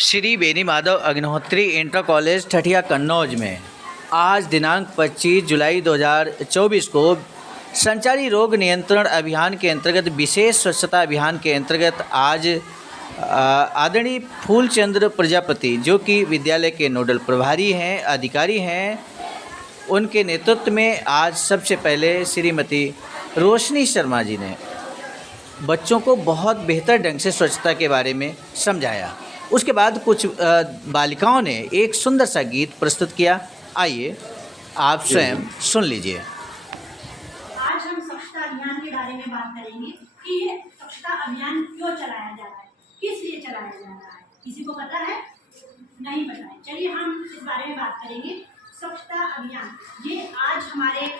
Shri Beni Madhav Agnihotri inter college Thathiya Kannauj में आज दिनांक 25 जुलाई 2024 को संचारी रोग नियंत्रण अभियान के अंतर्गत विशेष स्वच्छता अभियान के अंतर्गत आज आदरणीय फूलचंद्र प्रजापति जो कि विद्यालय के नोडल प्रभारी हैं, अधिकारी हैं, उनके नेतृत्व में आज सबसे पहले श्रीमती रोशनी शर्मा जी ने बच्चों को बहुत बेहतर ढंग से स्वच्छता के बारे में समझाया। उसके बाद कुछ बालिकाओं ने एक सुंदर सा गीत प्रस्तुत किया। आइए आप स्वयं सुन लीजिए। आज हम स्वच्छता अभियान के बारे में बात करेंगे कि ये स्वच्छता अभियान क्यों चलाया जा रहा है, किस लिए चलाया जा रहा है। किसी को पता है? नहीं पता है। चलिए हम इस बारे में बात करेंगे। स्वच्छता अभियान ये आज हमारे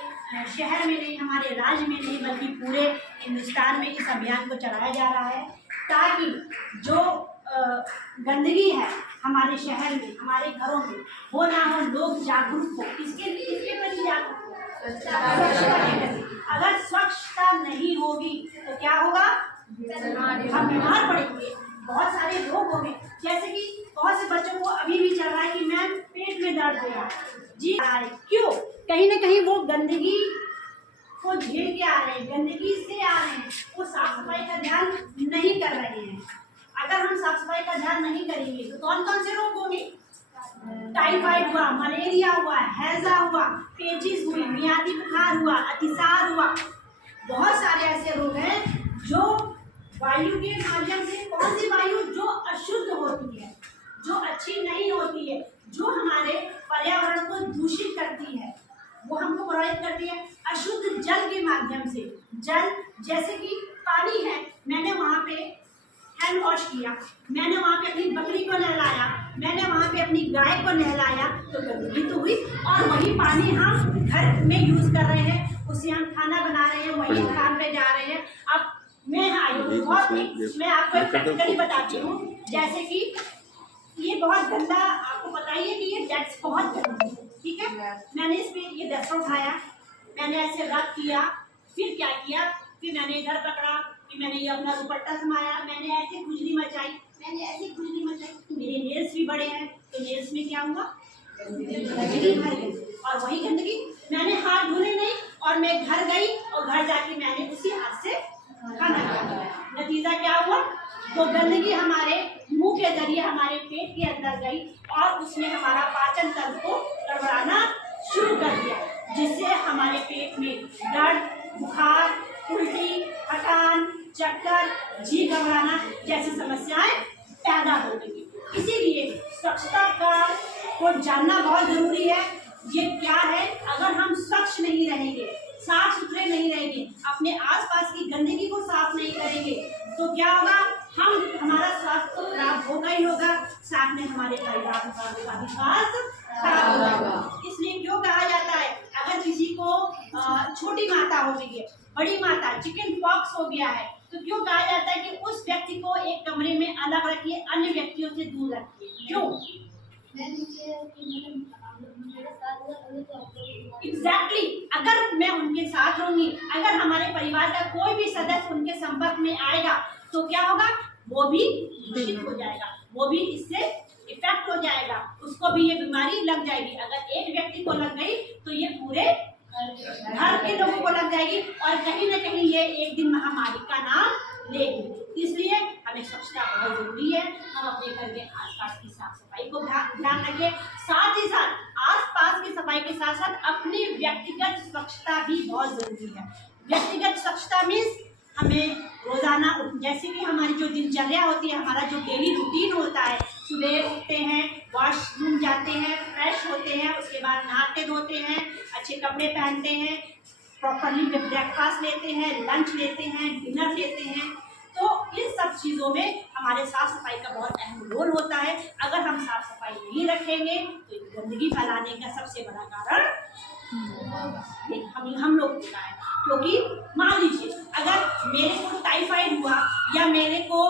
शहर में नहीं, हमारे राज्य में नहीं, बल्कि पूरे हिंदुस्तान में इस अभियान को चलाया जा रहा है ताकि जो गंदगी है हमारे शहर में, हमारे घरों में, वो ना हो, लोग जागरूक हो। इसके प्रति जागरूक हो। अगर स्वच्छता नहीं होगी तो क्या होगा? हम बीमार पड़ेंगे, बहुत सारे रोग होंगे। जैसे कि बहुत से बच्चों को अभी भी चल रहा है कि मैम पेट में दर्द हो रहा है। जी क्यों? कहीं ना कहीं वो गंदगी को झेल के आ रहे हैं, गंदगी से आ रहे हैं, वो साफ सफाई का ध्यान नहीं कर रहे हैं। अगर हम साफ सफाई का ध्यान नहीं करेंगे तो कौन कौन से रोग होंगे? टाइफाइड हुआ, मलेरिया हुआ, हैजा हुआ, पेचिस हुई, मियादी बुखार हुआ, अतिसार हुआ। बहुत सारे ऐसे रोग हैं जो वायु के माध्यम से, कौन सी वायु? जो अशुद्ध होती है, जो अच्छी नहीं होती है, जो हमारे पर्यावरण को दूषित करती है, वो हमको प्रभावित करती है। अशुद्ध जल के माध्यम से, जल जैसे कि पानी है, मैंने वहाँ पे हैंड वॉश किया, मैंने वहाँ पे अपनी बकरी को नहलाया, मैंने वहाँ पे अपनी गाय को नहलाया, तो गंदगी तो हुई। और वही पानी हम घर में यूज कर रहे हैं, उससे हम खाना बना रहे हैं, वही काम पे जा रहे हैं। अब मैं आई हूँ और मैं आपको प्रैक्टिकली बताती हूँ। जैसे कि ये बहुत गंदा, आपको बताइए कि ये डेस्क बहुत गंदा है, ठीक है। मैंने इस पे ये डेस्क उठाया, मैंने ऐसे रख किया, फिर क्या किया, फिर मैंने इधर पकड़ा, फिर मैंने ये अपना दुपट्टा समाया, मैंने ऐसे खुजली मचाई, मैंने ऐसे खुजली मचाई। मेरे नेल्स भी बड़े हैं, तो नेल्स में क्या हुआ? गंदगी भर गई। और वही गंदगी मैंने हाथ धोने नहीं, और मैं घर गई और घर जाके मैंने उसी हाथ से खाना खाया। नतीजा क्या हुआ? तो गंदगी हमारे मुंह के जरिए हमारे पेट के अंदर गई और उसने हमारा पाचन तंत्र को गड़बड़ाना शुरू कर दिया, जिससे हमारे पेट में दर्द, बुखार, उल्टी, थकान, चक्कर, जी घबराना जैसी समस्याएं पैदा हो गई। इसीलिए स्वच्छता को जानना बहुत जरूरी है। ये क्या है? अगर हम स्वच्छ नहीं रहेंगे, साफ सुथरे नहीं रहेंगे, अपने आसपास की गंदगी को साफ नहीं करेंगे, तो क्या होगा? हमारा स्वास्थ्य तो खराब होगा ही होगा, साथ में हमारे परिवार का विकास खराब होगा। इसलिए क्यों कहा जाता है, अगर किसी को छोटी माता हो गई है, बड़ी माता, चिकन पॉक्स हो गया है, तो क्यों कहा जाता है कि उस व्यक्ति को एक कमरे में अलग रखिए, अन्य व्यक्तियों से दूर रखिए? क्यों? एग्जैक्टली, अगर मैं उनके साथ रहूंगी, अगर हमारे परिवार का कोई भी सदस्य उनके संपर्क में आएगा तो क्या होगा? वो भी दूषित हो जाएगा, वो भी इससे इफेक्ट हो जाएगा, उसको भी ये बीमारी लग जाएगी। अगर एक व्यक्ति को लग गई तो ये पूरे घर के लोगों को लग जाएगी और कहीं ना कहीं ये एक दिन महामारी का नाम लेगी। इसलिए हमें स्वच्छता बहुत जरूरी है। हम अपने घर के आसपास की साफ सफाई को ध्यान रखें, साथ ही साथ आसपास की सफाई के साथ साथ अपनी व्यक्तिगत स्वच्छता भी बहुत जरूरी है। व्यक्तिगत स्वच्छता मीन्स हमें रोजाना, जैसे कि हमारी जो दिनचर्या होती है, हमारा जो डेली रूटीन होता है, सुबह उठते हैं, वॉशरूम जाते हैं, फ्रेश होते हैं, उसके बाद नहाते धोते हैं, अच्छे कपड़े पहनते हैं, प्रॉपरली ब्रेकफास्ट लेते हैं, लंच लेते हैं, डिनर लेते हैं। तो इन सब चीज़ों में हमारे साफ सफाई का बहुत अहम रोल होता है। अगर हम साफ सफाई नहीं रखेंगे तो गंदगी फैलाने का सबसे बड़ा कारण हम लोग होता है। क्योंकि मान लीजिए अगर मेरे को टाइफाइड हुआ या मेरे को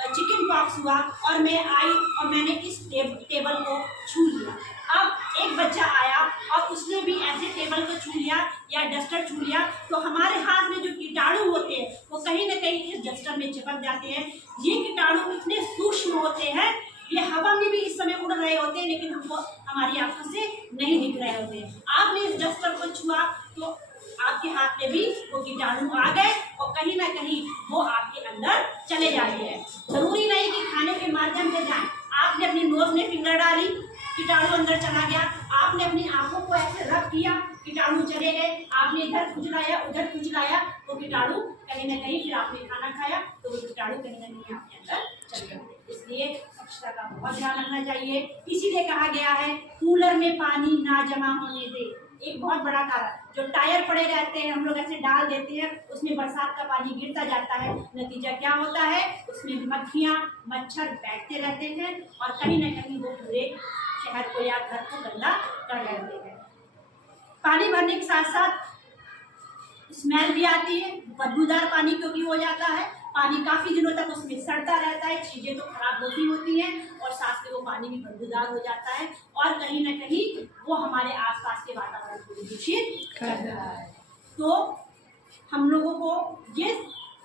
चिकन पॉक्स हुआ और मैं आई और मैंने इस टेबल को छू लिया, अब एक बच्चा आया और उसने भी ऐसे टेबल को छू लिया या डस्टर छू लिया, तो हमारे हाथ में जो कीटाणु होते हैं वो कहीं ना कहीं इस डस्टर में चिपक जाते हैं। ये कीटाणु इतने सूक्ष्म होते हैं, ये हवा रहे होते हैं, लेकिन हमको हमारी आंखों से नहीं दिख रहे होते। आपने इस डस्टर को छुआ तो आपके हाथ में भी वो कीटाणु आ गए और कहीं ना कहीं वो आपके अंदर चले जाते हैं। जरूरी नहीं कि खाने के माध्यम से जाए। आपने अपनी नोज में फिंगर डाली, कीटाणु अंदर चला गया। आपने अपनी आंखों को ऐसे रब किया, कीटाणु चले गए। आपने इधर खुजलाया, उधर खुजलाया, वो कीटाणु कहीं ना कहीं, फिर आपने खाना खाया तो वो कीटाणु कहीं ना कहीं आपके अंदर चले गए। इसलिए स्वच्छता का बहुत ध्यान रखना चाहिए। इसीलिए कहा गया है कूलर में पानी ना जमा होने दे। एक बहुत बड़ा कारण, जो टायर पड़े रहते हैं हम लोग ऐसे डाल देते हैं, उसमें बरसात का पानी गिरता जाता है। नतीजा क्या होता है, उसमें मक्खियाँ मच्छर बैठते रहते हैं और कहीं ना कहीं वो पूरे शहर को या घर को गंदा कर देते हैं। पानी भरने के साथ साथ स्मेल भी आती है, बदबूदार पानी क्योंकि हो जाता है। पानी काफ़ी दिनों तक उसमें सड़ता रहता है, चीज़ें तो खराब होती हैं और साथ में वो पानी भी बदबूदार हो जाता है और कहीं ना कहीं वो हमारे आसपास के वातावरण को दूषित कर रहा है। तो हम लोगों को ये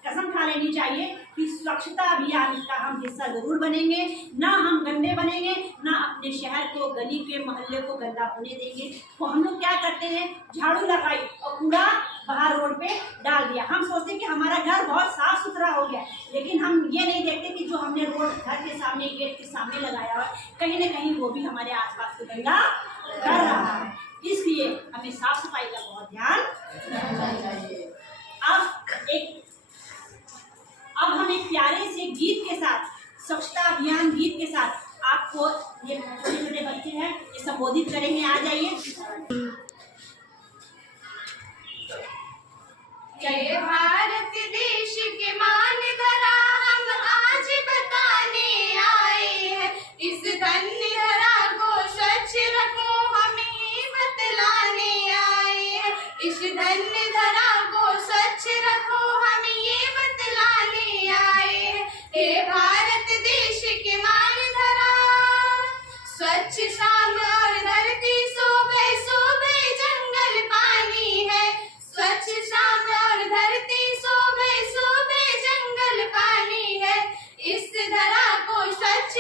कसम खा लेनी चाहिए कि स्वच्छता अभियान का हम हिस्सा जरूर बनेंगे। ना हम गंदे बनेंगे, ना अपने शहर को, गली के मोहल्ले को गंदा होने देंगे। तो हम लोग क्या करते हैं, झाड़ू लगाई और कूड़ा बाहर रोड पे डाल दिया। हम सोचते हैं कि हमारा घर बहुत साफ सुथरा हो गया, लेकिन हम ये नहीं देखते कि जो हमने रोड घर के सामने, गेट के सामने लगाया हुआ कहीं ना कहीं वो भी हमारे आसपास को गंदा कर रहा है। इसलिए हमें साफ सफाई का बहुत ध्यान रखना चाहिए। अब हम एक प्यारे से गीत के साथ, स्वच्छता अभियान गीत के साथ आपको, ये छोटे छोटे बच्चे हैं, ये संबोधित करेंगे। आ जाइए। जय भारत देश के मान धरा हम आज बताने आए हैं। इस धन्य धरा को स्वच्छ रखो हम ये बतलाने आए हैं। इस धन्य धरा को स्वच्छ रखो हम ये बतलाने आए हैं। हे भारत देश के मान धरा, स्वच्छ शाम और धरती शोभे शोभे जंगल पानी है। स्वच्छ शाम और धरती शोभे शोभे जंगल पानी है। इस धरा को स्वच्छ